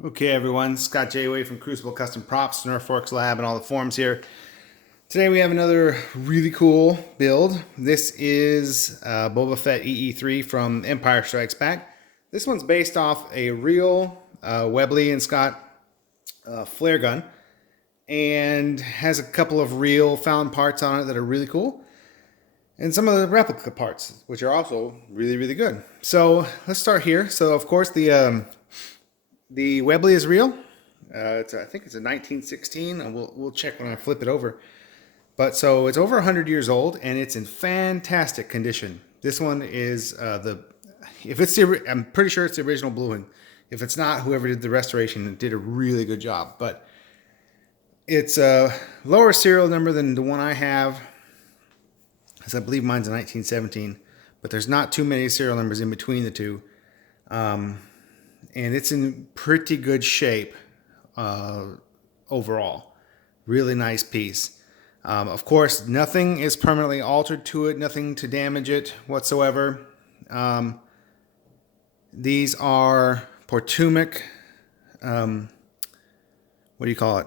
Okay, everyone, Scott J. Way from Crucible Custom Props, Nerf Works Lab, and all the forums here. Today we have another really cool build. This is Boba Fett EE3 from Empire Strikes Back. This one's based off a real Webley and Scott flare gun and has a couple of real found parts on it that are really cool. And some of the replica parts, which are also really, really good. So let's start here. So of course the Webley is real. I think it's a 1916, and we'll check when I flip it over. But so it's over 100 years old, and it's in fantastic condition. This one is I'm pretty sure it's the original bluing. If it's not, whoever did the restoration did a really good job. But it's a lower serial number than the one I have, because I believe mine's a 1917. But there's not too many serial numbers in between the two. And it's in pretty good shape overall. Really nice piece. Of course, nothing is permanently altered to it, nothing to damage it whatsoever. These are Portumic, what do you call it?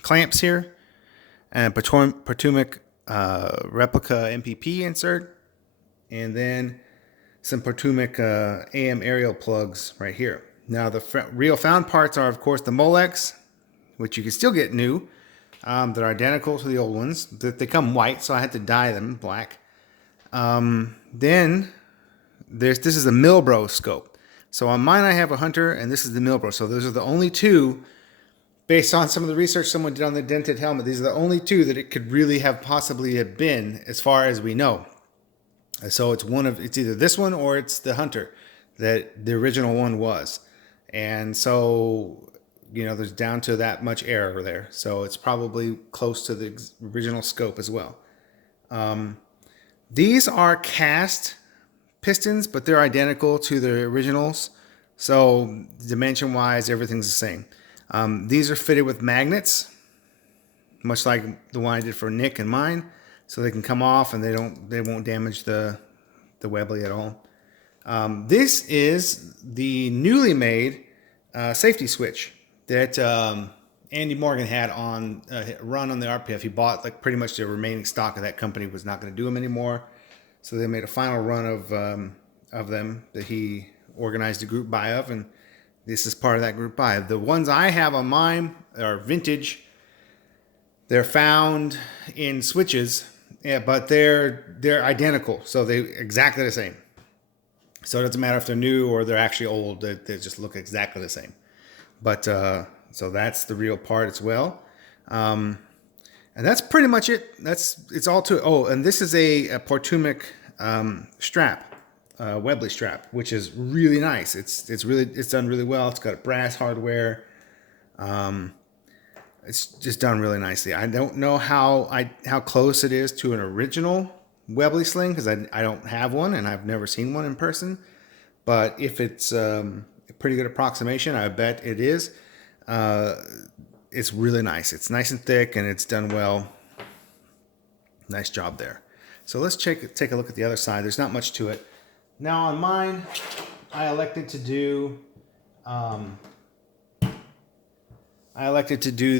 Clamps here, and Portumic replica MPP insert, and then some Portumic AM aerial plugs right here. Now the real found parts are of course the Molex, which you can still get new. They're identical to the old ones. They come white, so I had to dye them black. Then this is a Milbro scope. So on mine I have a Hunter, and this is the Milbro. So those are the only two, based on some of the research someone did on the dented helmet. These are the only two that it could really have possibly have been, as far as we know. So it's either this one or it's the Hunter that the original one was. And so, there's down to that much error there. So it's probably close to the original scope as well. These are cast pistons, but they're identical to the originals. So dimension wise, everything's the same. These are fitted with magnets, much like the one I did for Nick and mine. So they can come off and they won't damage the Webley at all. This is the newly made safety switch that Andy Morgan had on run on the RPF. He bought pretty much the remaining stock of that company, was not going to do them anymore. So they made a final run of them that he organized a group buy of, and this is part of that group buy. The ones I have on mine are vintage. They're found in switches. Yeah, but they're identical, so they're exactly the same. So it doesn't matter if they're new or they're actually old; they just look exactly the same. But so that's the real part as well, and that's pretty much it. It's all to it. Oh, and this is a Portumic strap, Webley strap, which is really nice. It's done really well. It's got brass hardware. It's just done really nicely. I don't know how close it is to an original Webley sling, because I don't have one and I've never seen one in person. But if it's a pretty good approximation, I bet it is. It's really nice. It's nice and thick and it's done well. Nice job there. So let's take a look at the other side. There's not much to it. Now on mine, I elected to do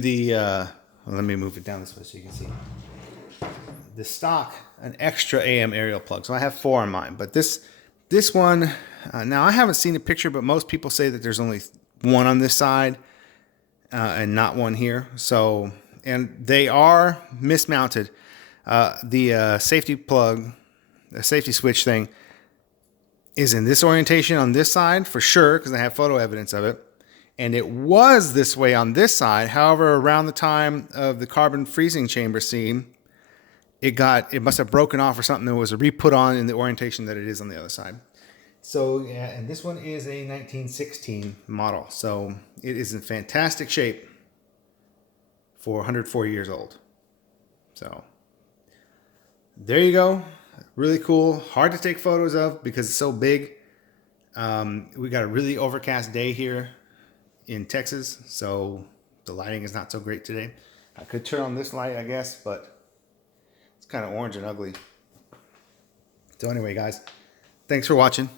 the, let me move it down this way so you can see. The stock, an extra AM aerial plug. So I have 4 on mine, but this one, now I haven't seen a picture, but most people say that there's only one on this side and not one here. So, and they are mismounted. The safety plug, the safety switch thing is in this orientation on this side for sure, because I have photo evidence of it. And it was this way on this side. However, around the time of the carbon freezing chamber scene, it must have broken off or something that was re-put on in the orientation that it is on the other side. So yeah, and this one is a 1916 model. So it is in fantastic shape for 104 years old. So there you go. Really cool. Hard to take photos of because it's so big. We got a really overcast day here in Texas, so the lighting is not so great today. I could turn on this light, I guess, but it's kind of orange and ugly. So anyway, guys, thanks for watching.